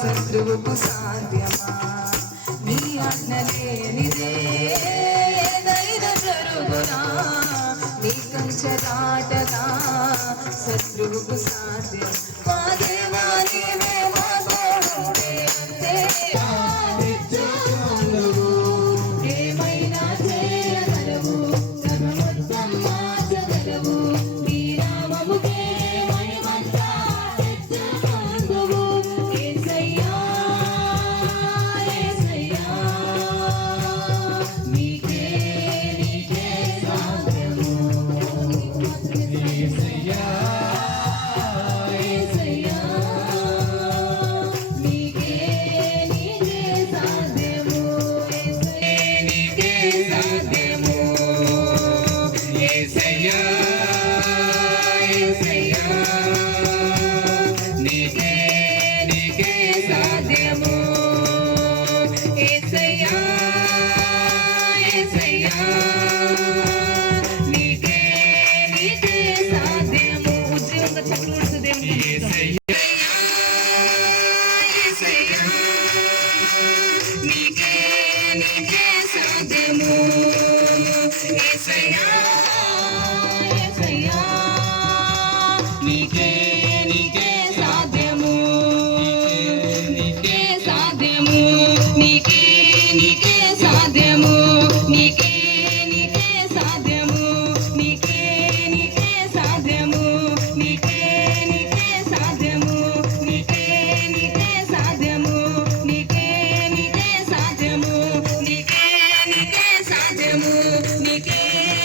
శత్రువుకు సాధ్యమా నీ ఆజ్ఞ లేనిదే ఏదైనా జరుగునా నీ కంచె దాటగా శత్రువుకు సాధ్యం. మా దేవా నీకే నీకే సాధ్యము. ఉద్యోగంగా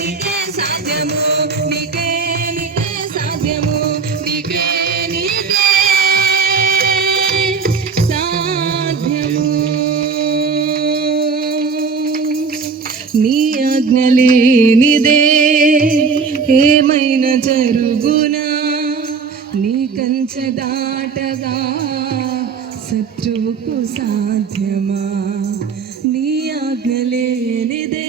నీకే సాధ్యము నీకే నీకే సాధ్యము నీకే నీకే సాధ్యము. నీ ఆజ్ఞ లేనిదే ఏమైనా జరుగునా? నీ కంచె దాటగా శత్రువుకు సాధ్యమా? నీ ఆజ్ఞ లేనిదే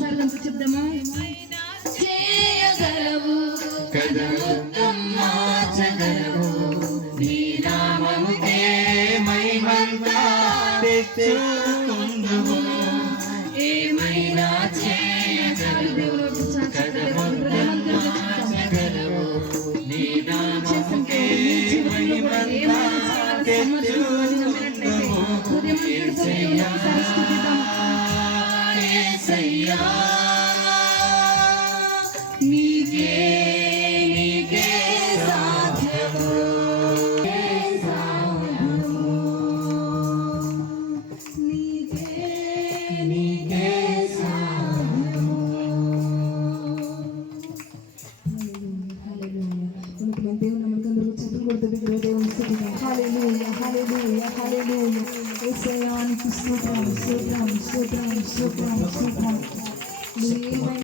చివరిసారి అంత చెప్దామా చేయగలవు మార్చగలవు నీ నామముకే మహిమంతా తెచ్చుకుందువు ఏమైనా చేయగలవు కదముద్దం మార్చగలవు నీ నామముకే మహిమంతా తెచ్చుకుందువు యేసయ్యా యేసయ్యా దేవుని నమ్మకం చదువు కొడుతుంది hallelujah, hallelujah, hallelujah. Ese on to Supram, Supram, Supram, Supram, Supram.